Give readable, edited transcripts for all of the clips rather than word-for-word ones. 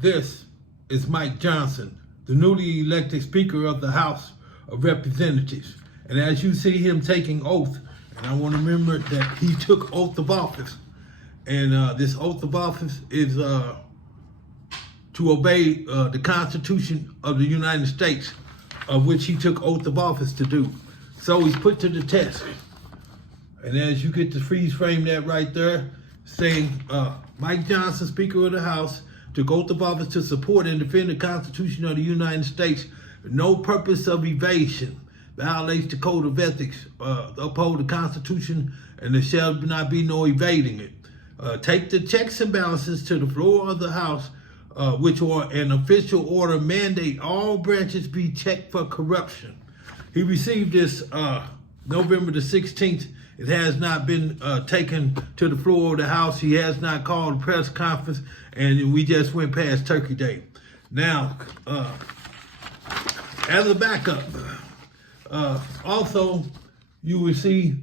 This is Mike Johnson, the newly elected Speaker of the House of Representatives. And as you see him taking oath, and I want to remember that he took oath of office. And this oath of office is to obey the Constitution of the United States, of which he took oath of office to do. So he's put to the test. And as you get to freeze frame that right there, saying Mike Johnson, Speaker of the House, took oath of office to support and defend the Constitution of the United States, no purpose of evasion, violates the Code of Ethics, uphold the Constitution, and there shall not be no evading it. Take the checks and balances to the floor of the House, which are an official order mandate all branches be checked for corruption. He received this November the 16th. It has not been taken to the floor of the House. He has not called a press conference, and we just went past Turkey Day. Now, as a backup, also you will see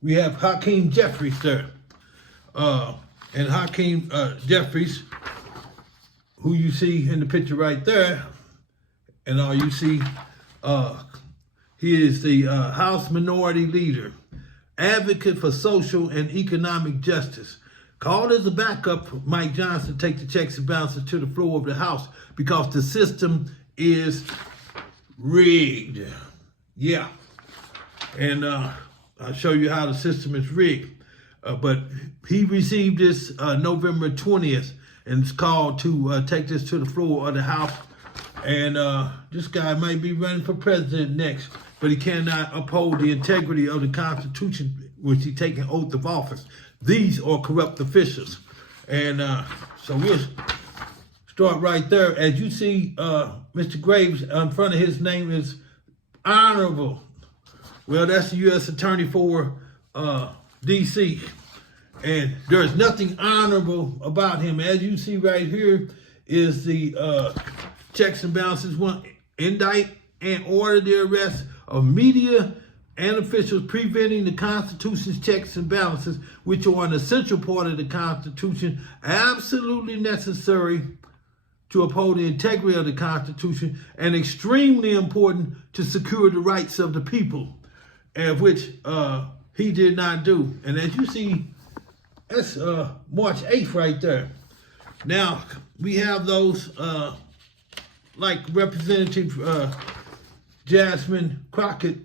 we have Hakeem Jeffries there. And Hakeem Jeffries, who you see in the picture right there, and all you see, he is the House Minority Leader, advocate for social and economic justice. Called as a backup for Mike Johnson to take the checks and balances to the floor of the House because the system is rigged. Yeah. And I'll show you how the system is rigged. But he received this November 20th, and it's called to take this to the floor of the House. And this guy might be running for president next, but he cannot uphold the integrity of the Constitution, which he taken oath of office. These are corrupt officials. And so we'll start right there. As you see, Mr. Graves, in front of his name is Honorable. Well, that's the U.S. Attorney for D.C. And there's nothing honorable about him. As you see right here is the checks and balances. One, indict and order the arrest of media and officials preventing the Constitution's checks and balances, which are an essential part of the Constitution, absolutely necessary to uphold the integrity of the Constitution, and extremely important to secure the rights of the people, and which he did not do. And as you see, that's March 8th right there. Now, we have those like Representative Jasmine Crockett,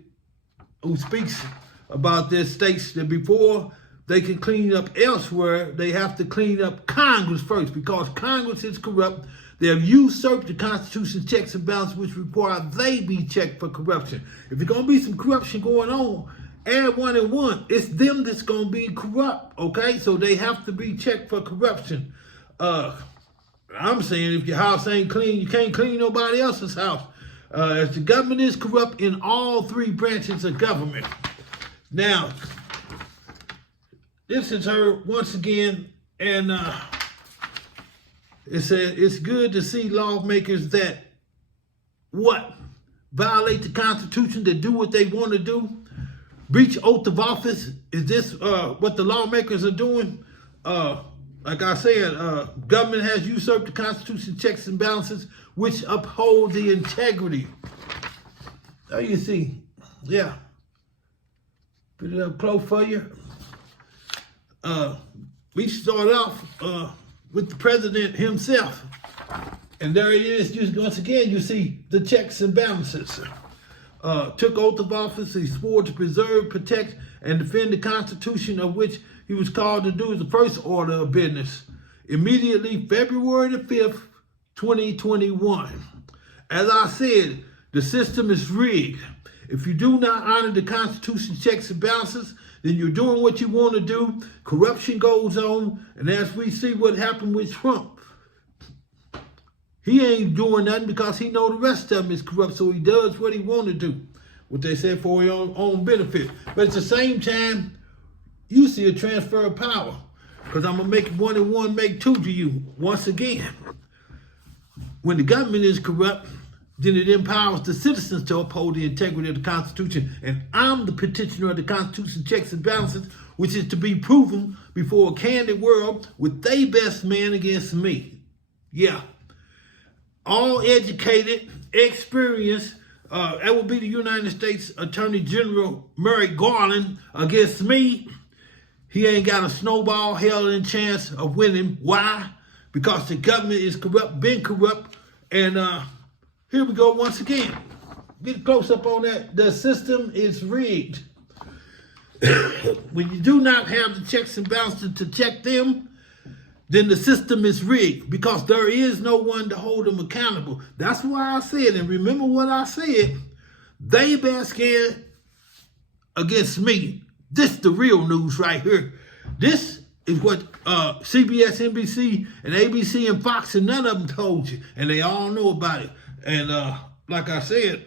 who speaks about this, states that before they can clean up elsewhere, they have to clean up Congress first, because Congress is corrupt. They have usurped the Constitution's checks and balances, which require they be checked for corruption. If there's going to be some corruption going on, add 1 and 1. It's them that's going to be corrupt, okay? So they have to be checked for corruption. I'm saying if your house ain't clean, you can't clean nobody else's house. As the government is corrupt in all 3 branches of government. Now, this is her once again, and it said it's good to see lawmakers that violate the Constitution, that do what they want to do, breach oath of office. Is this what the lawmakers are doing? Like I said, government has usurped the Constitution checks and balances, which uphold the integrity. There you see, yeah. Put it up close for you. We start off with the president himself. And there he is, just once again, you see the checks and balances. Took oath of office, he swore to preserve, protect, and defend the Constitution, of which he was called to do the first order of business. Immediately, February the 5th, 2021. As I said, the system is rigged. If you do not honor the Constitution's checks and balances, then you're doing what you want to do. Corruption goes on, and as we see what happened with Trump, he ain't doing nothing because he know the rest of them is corrupt, so he does what he want to do, what they say for his own benefit. But at the same time, you see a transfer of power, because I'm going to make 1 and 1 make 2 to you once again. When the government is corrupt, then it empowers the citizens to uphold the integrity of the Constitution. And I'm the petitioner of the Constitution checks and balances, which is to be proven before a candid world with they best man against me. Yeah. All educated, experienced. That would be the United States Attorney General Merrick Garland against me. He ain't got a snowball hell in chance of winning. Why? Because the government is corrupt, been corrupt. And here we go once again. Get close up on that. The system is rigged. When you do not have the checks and balances to check them, then the system is rigged because there is no one to hold them accountable. That's why I said, and remember what I said, they been scared against me. This is the real news right here. This is what CBS, NBC, and ABC, and Fox, and none of them told you. And they all know about it. And like I said,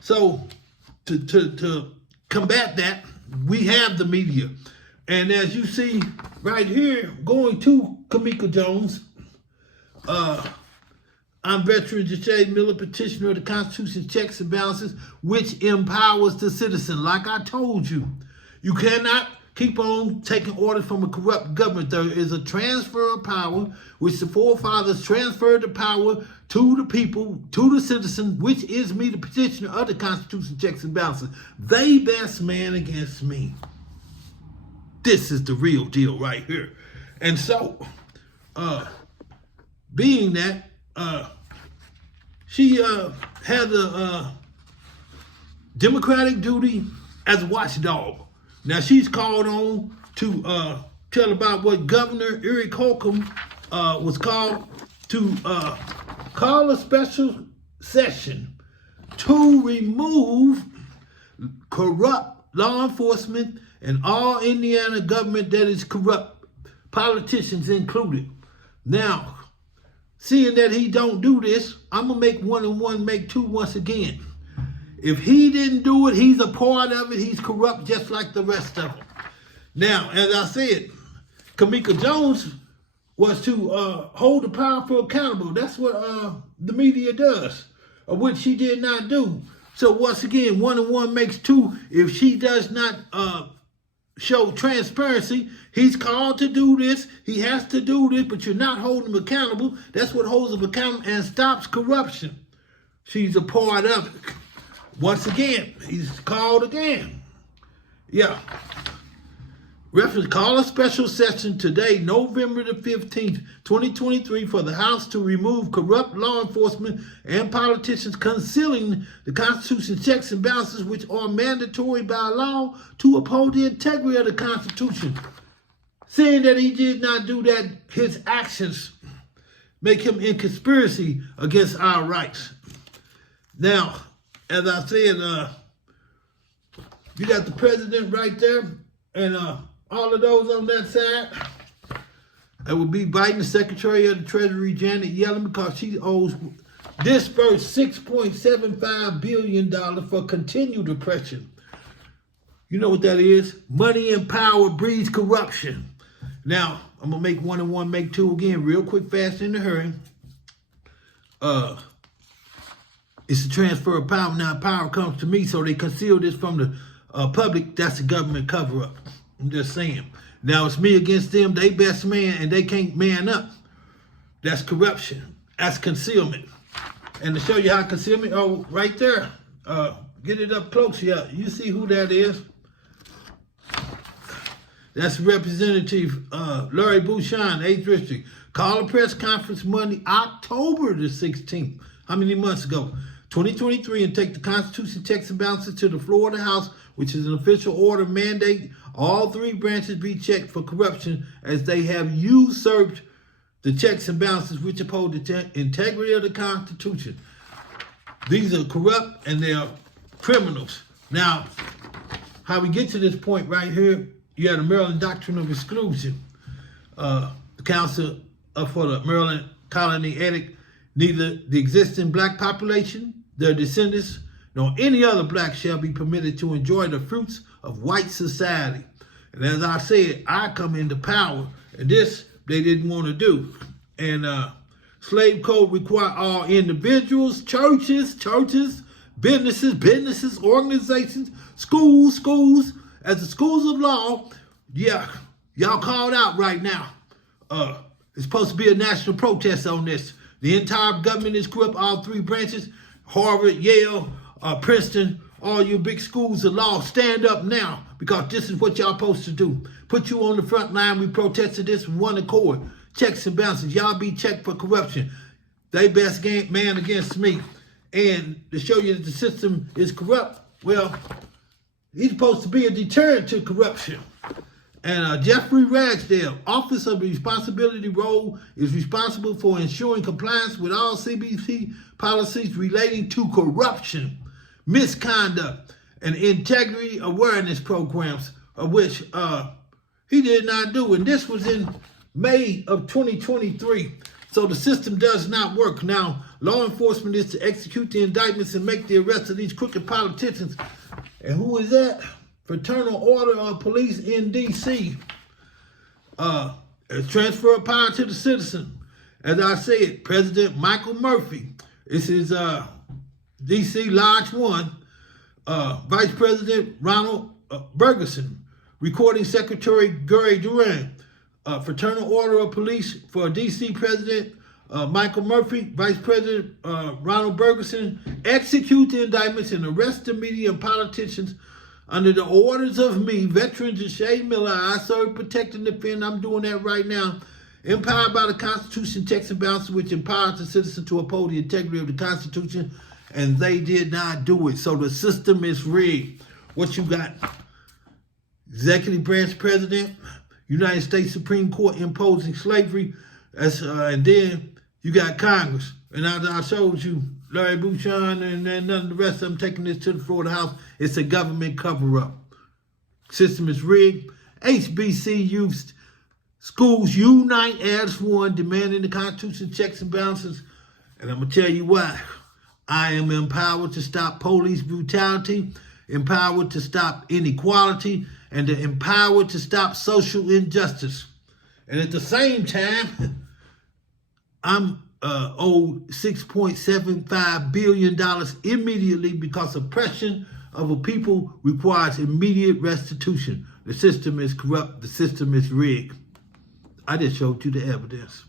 so to combat that, we have the media. And as you see right here, going to Kamika Jones, I'm veteran J. Miller, petitioner of the Constitution, checks and balances, which empowers the citizen. Like I told you, you cannot keep on taking orders from a corrupt government. There is a transfer of power, which the forefathers transferred the power to the people, to the citizen, which is me, the petitioner of the Constitution, checks and balances. They best man against me. This is the real deal right here. And so, being that, she has a democratic duty as a watchdog. Now, she's called on to tell about what Governor Eric Holcomb was called to call a special session to remove corrupt law enforcement and all Indiana government that is corrupt, politicians included. Now, seeing that he don't do this, I'm going to make 1 and 1 make 2 once again. If he didn't do it, he's a part of it. He's corrupt just like the rest of them. Now, as I said, Kamika Jones was to hold the powerful accountable. That's what the media does, which she did not do. So once again, 1 and 1 makes 2. If she does not show transparency, he's called to do this. He has to do this, but you're not holding him accountable. That's what holds him accountable and stops corruption. She's a part of it. Once again, he's called again. Yeah. Reference, call a special session today, November the 15th, 2023, for the House to remove corrupt law enforcement and politicians concealing the Constitution checks and balances, which are mandatory by law to uphold the integrity of the Constitution. Saying that he did not do that, his actions make him in conspiracy against our rights. Now, as I said, you got the president right there, and all of those on that side. It would be Biden, Secretary of the Treasury, Janet Yellen, because she owes dispersed $6.75 billion for continued oppression. You know what that is? Money and power breeds corruption. Now, I'm going to make 1 and 1 make 2 again, real quick, fast, in a hurry. It's a transfer of power. Now power comes to me, so they conceal this from the public. That's the government cover-up. I'm just saying. Now it's me against them. They best man, and they can't man up. That's corruption. That's concealment. And to show you how concealment, oh, right there. Get it up close. Yeah, you see who that is. That's Representative Larry Bouchon, 8th District. Call a press conference Monday, October the 16th. How many months ago? 2023, and take the Constitution checks and balances to the floor of the House, which is an official order mandate all 3 branches be checked for corruption, as they have usurped the checks and balances which uphold the integrity of the Constitution. These are corrupt and they are criminals. Now, how we get to this point right here, you have the Maryland Doctrine of Exclusion. The Council for the Maryland Colony Edict, neither the existing black population, their descendants, nor any other black shall be permitted to enjoy the fruits of white society. And as I said, I come into power, and this they didn't want to do. And slave code require all individuals, churches, businesses, organizations, schools, as the schools of law. Yeah, y'all called out right now. It's supposed to be a national protest on this. The entire government is corrupt, all three branches, Harvard, Yale, Princeton, all your big schools of law. Stand up now, because this is what y'all supposed to do. Put you on the front line. We protested this from one accord. Checks and balances. Y'all be checked for corruption. They best man against me. And to show you that the system is corrupt, well, he's supposed to be a deterrent to corruption. And Jeffrey Ragsdale, Office of Responsibility Role, is responsible for ensuring compliance with all CBP policies relating to corruption, misconduct, and integrity awareness programs, of which he did not do. And this was in May of 2023. So the system does not work. Now, law enforcement is to execute the indictments and make the arrest of these crooked politicians. And who is that? Fraternal Order of Police in D.C. Transfer of power to the citizen. As I said, President Michael Murphy. This is D.C. Lodge 1. Vice President Ronald Bergeson. Recording Secretary Gary Duran. Fraternal Order of Police for D.C. President Michael Murphy. Vice President Ronald Bergeson. Execute the indictments and arrest the media and politicians under the orders of me, veteran Jay Miller. I serve, protect, and defend. I'm doing that right now. Empowered by the Constitution, checks and balances, which empowers the citizen to uphold the integrity of the Constitution, and they did not do it. So the system is rigged. What you got? Executive branch president, United States Supreme Court imposing slavery, and then you got Congress. And as I showed you, Larry Bouchon and none of the rest of them taking this to the floor of the House. It's a government cover-up. System is rigged. HBCU schools unite as one, demanding the Constitution checks and balances. And I'm going to tell you why. I am empowered to stop police brutality, empowered to stop inequality, and empowered to stop social injustice. And at the same time, I'm owed $6.75 billion immediately because oppression of a people requires immediate restitution. The system is corrupt. The system is rigged. I just showed you the evidence.